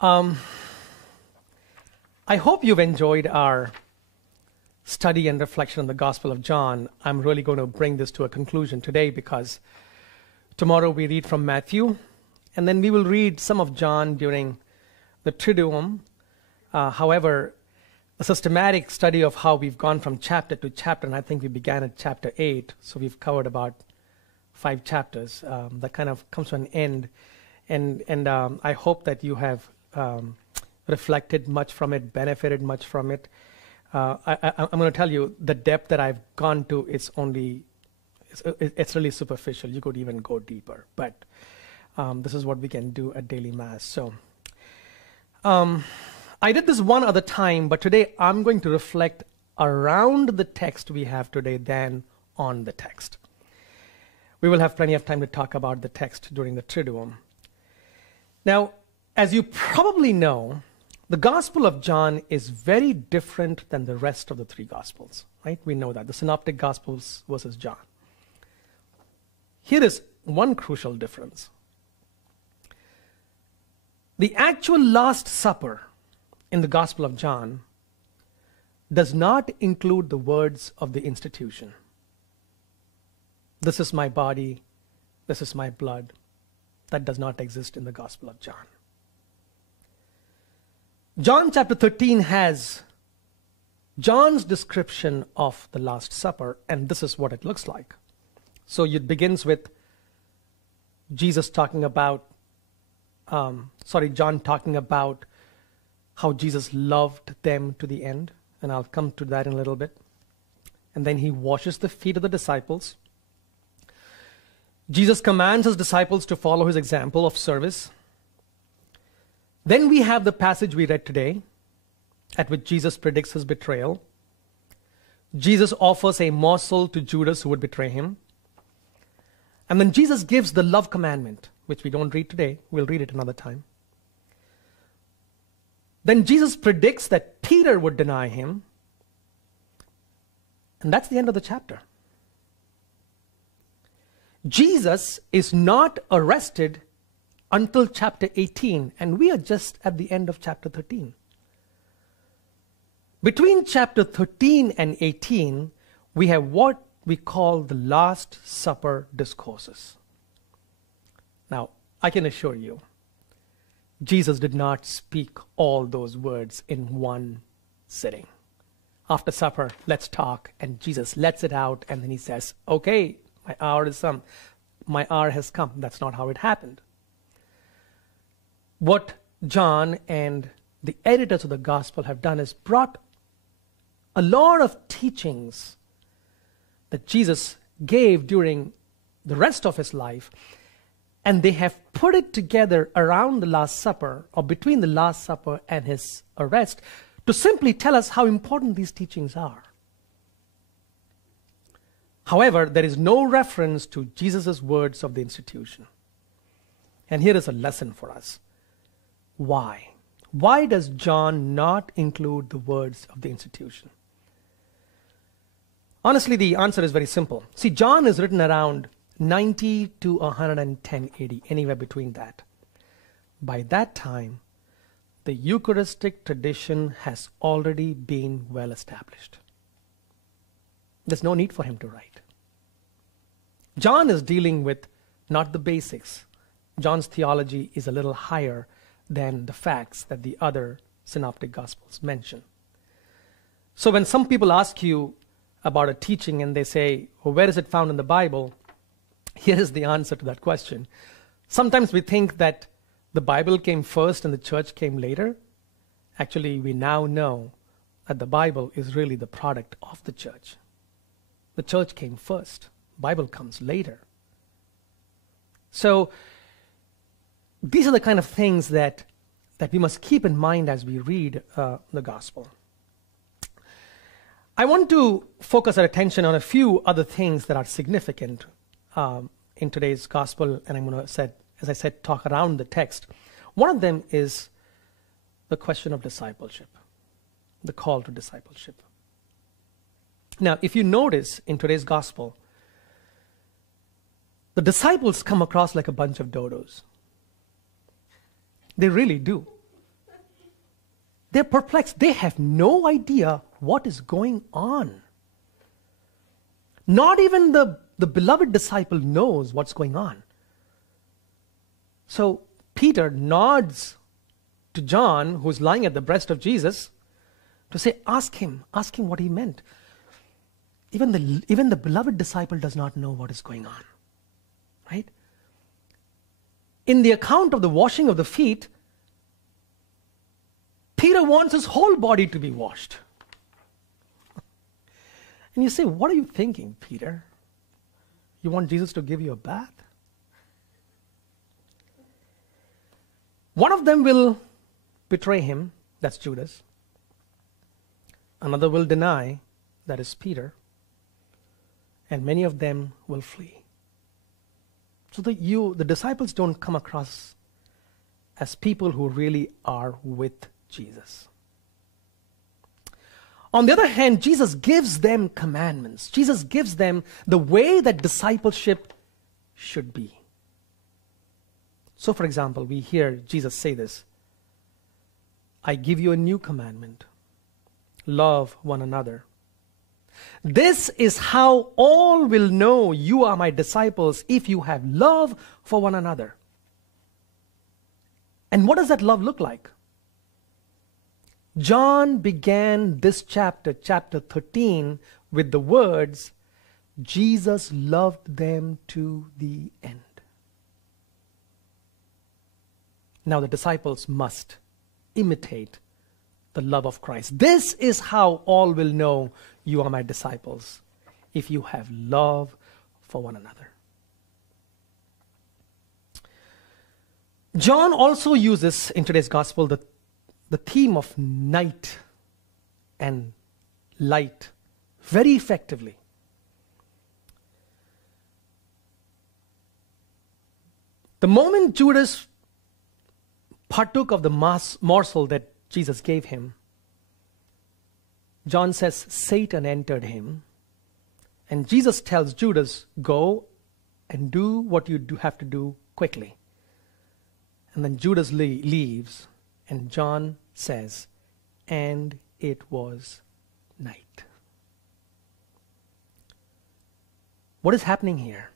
I hope you've enjoyed our study and reflection on the Gospel of John. I'm really going to bring this to a conclusion today because tomorrow we read from Matthew, and then we will read some of John during the Triduum. However, a systematic study of how we've gone from chapter to chapter, and I think we began at chapter 8, so we've covered about 5 chapters. That kind of comes to an end, and I hope that you have reflected much from it, benefited much from it. I'm going to tell you the depth that I've gone to is it's really superficial. You could even go deeper, but this is what we can do at Daily Mass. So I did this one other time, but today I'm going to reflect around the text we have today than on the text. We will have plenty of time to talk about the text during the Triduum. Now, as you probably know, the Gospel of John is very different than the rest of the 3 Gospels, right? We know that, the Synoptic Gospels versus John. Here is one crucial difference. The actual Last Supper in the Gospel of John does not include the words of the institution. This is my body, this is my blood. That does not exist in the Gospel of John. John chapter 13 has John's description of the Last Supper, and this is what it looks like. So it begins with Jesus talking about, John talking about how Jesus loved them to the end, and I'll come to that in a little bit. And then he washes the feet of the disciples. Jesus commands his disciples to follow his example of service. Then we have the passage we read today, at which Jesus predicts his betrayal. Jesus offers a morsel to Judas who would betray him. And then Jesus gives the love commandment, which we don't read today. We'll read it another time. Then Jesus predicts that Peter would deny him. And that's the end of the chapter. Jesus is not arrested until chapter 18, and we are just at the end of chapter 13. Between chapter 13 and 18, we have what we call the Last Supper discourses. Now, I can assure you, Jesus did not speak all those words in one sitting. After supper, let's talk, and Jesus lets it out, and then he says, okay, my hour has come. That's not how it happened. What John and the editors of the gospel have done is brought a lot of teachings that Jesus gave during the rest of his life, and they have put it together around the Last Supper, or between the Last Supper and his arrest, to simply tell us how important these teachings are. However, there is no reference to Jesus' words of the institution. And here is a lesson for us. Why? Why does John not include the words of the institution? Honestly, the answer is very simple. See, John is written around 90 to 110 AD, anywhere between that. By that time, the Eucharistic tradition has already been well established. There's no need for him to write. John is dealing with not the basics. John's theology is a little higher than the facts that the other synoptic gospels mention. So when some people ask you about a teaching and they say, well, where is it found in the Bible? Here is the answer to that question. Sometimes we think that the Bible came first and the church came later. Actually, we now know that the Bible is really the product of the church. The church came first. Bible comes later. So these are the kind of things that we must keep in mind as we read the gospel. I want to focus our attention on a few other things that are significant in today's gospel, and I'm going to, as I said, talk around the text. One of them is the question of discipleship, the call to discipleship. Now, if you notice in today's gospel, the disciples come across like a bunch of dodos. They really do. They're perplexed. They have no idea what is going on. Not even the beloved disciple knows what's going on. So Peter nods to John, who's lying at the breast of Jesus, to say, ask him what he meant. Even the beloved disciple does not know what is going on. Right? In the account of the washing of the feet, Peter wants his whole body to be washed. And you say, what are you thinking, Peter? You want Jesus to give you a bath? One of them will betray him, that's Judas. Another will deny, that is Peter. And many of them will flee. So the disciples don't come across as people who really are with Jesus. On the other hand, Jesus gives them commandments. Jesus gives them the way that discipleship should be. So, for example, we hear Jesus say this, I give you a new commandment. Love one another. This is how all will know you are my disciples, if you have love for one another. And what does that love look like? John began this chapter 13, with the words, Jesus loved them to the end. Now the disciples must imitate the love of Christ. This is how all will know you are my disciples, if you have love for one another. John also uses in today's gospel the theme of night and light very effectively. The moment Judas partook of the morsel that Jesus gave him, John says Satan entered him, and Jesus tells Judas, go and do what you have to do quickly. And then Judas leaves, and John says, and it was night. What is happening here?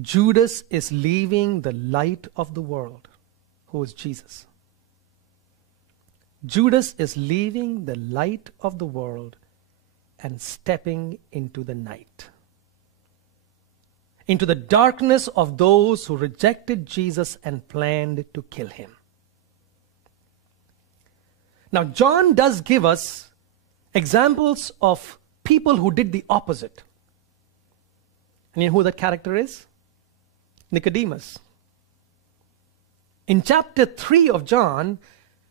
Judas is leaving the light of the world, who is Jesus. Judas is leaving the light of the world and stepping into the night, into the darkness of those who rejected Jesus and planned to kill him. Now, John does give us examples of people who did the opposite. And you know who that character is? Nicodemus. In chapter 3 of John,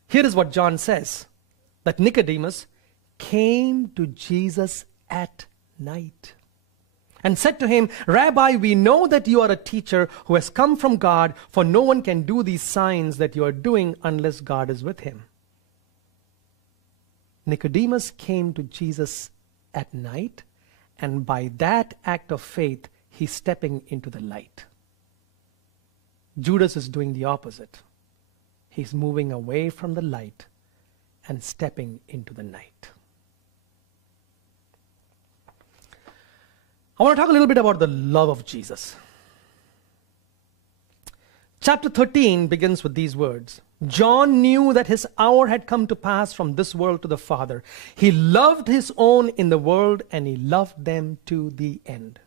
here is what John says, that Nicodemus came to Jesus at night and said to him, Rabbi, we know that you are a teacher who has come from God, for no one can do these signs that you are doing unless God is with him. Nicodemus came to Jesus at night, and by that act of faith, he's stepping into the light. Judas is doing the opposite. He's moving away from the light and stepping into the night. I want to talk a little bit about the love of Jesus. Chapter 13 begins with these words. John knew that his hour had come to pass from this world to the Father. He loved his own in the world, and he loved them to the end.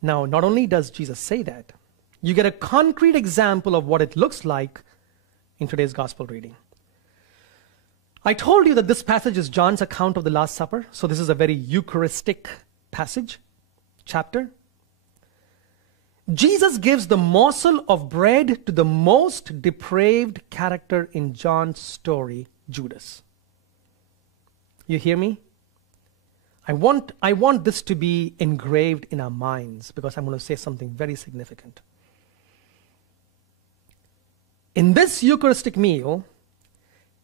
Now, not only does Jesus say that, you get a concrete example of what it looks like in today's gospel reading. I told you that this passage is John's account of the Last Supper, so this is a very Eucharistic passage, chapter. Jesus gives the morsel of bread to the most depraved character in John's story, Judas. You hear me? I want this to be engraved in our minds, because I'm going to say something very significant. In this Eucharistic meal,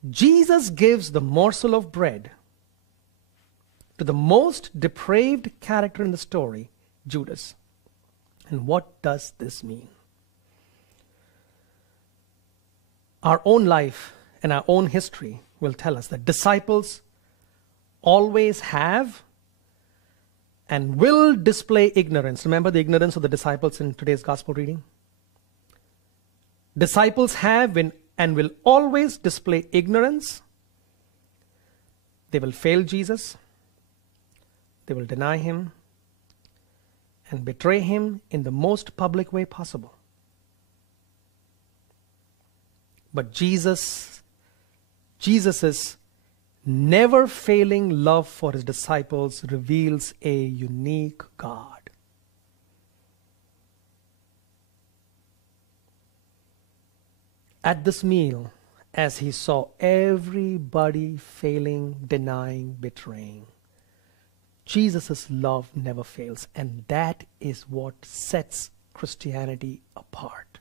Jesus gives the morsel of bread to the most depraved character in the story, Judas. And what does this mean? Our own life and our own history will tell us that disciples always have and will display ignorance. Remember the ignorance of the disciples in today's gospel reading? Disciples have and will always display ignorance. They will fail Jesus. They will deny him and betray him in the most public way possible. But Jesus' never failing love for his disciples reveals a unique God. At this meal, as he saw everybody failing, denying, betraying, Jesus' love never fails, and that is what sets Christianity apart.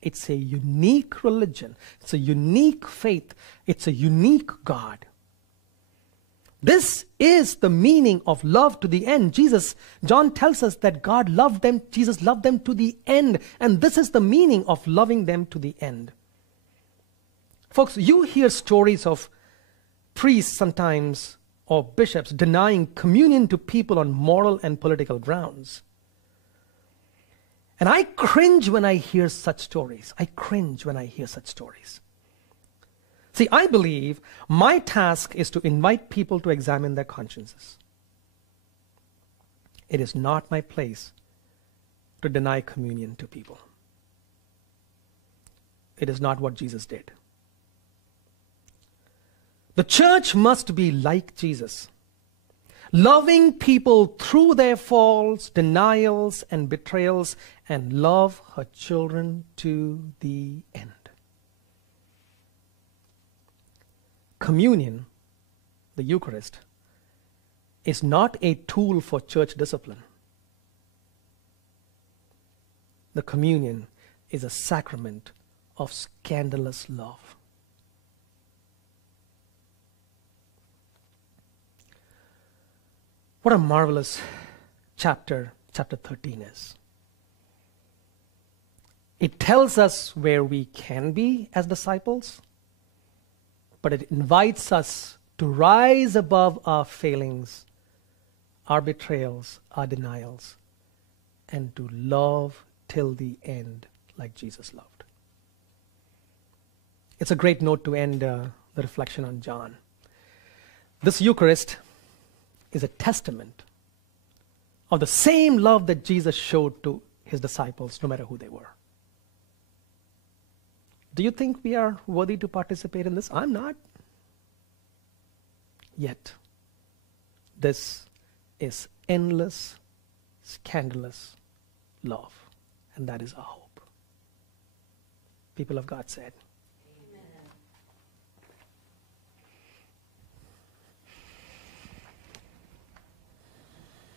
It's a unique religion. It's a unique faith. It's a unique God. This is the meaning of love to the end. John tells us that God loved them, Jesus loved them to the end. And this is the meaning of loving them to the end. Folks, you hear stories of priests sometimes or bishops denying communion to people on moral and political grounds. And I cringe when I hear such stories. I cringe when I hear such stories. See, I believe my task is to invite people to examine their consciences. It is not my place to deny communion to people. It is not what Jesus did. The church must be like Jesus, loving people through their faults, denials, and betrayals, and love her children to the end. Communion, the Eucharist, is not a tool for church discipline. The communion is a sacrament of scandalous love. What a marvelous chapter 13 is. It tells us where we can be as disciples, but it invites us to rise above our failings, our betrayals, our denials, and to love till the end like Jesus loved. It's a great note to end the reflection on John. This Eucharist is a testament of the same love that Jesus showed to his disciples, no matter who they were. Do you think we are worthy to participate in this? I'm not. Yet, this is endless, scandalous love. And that is our hope. People of God said,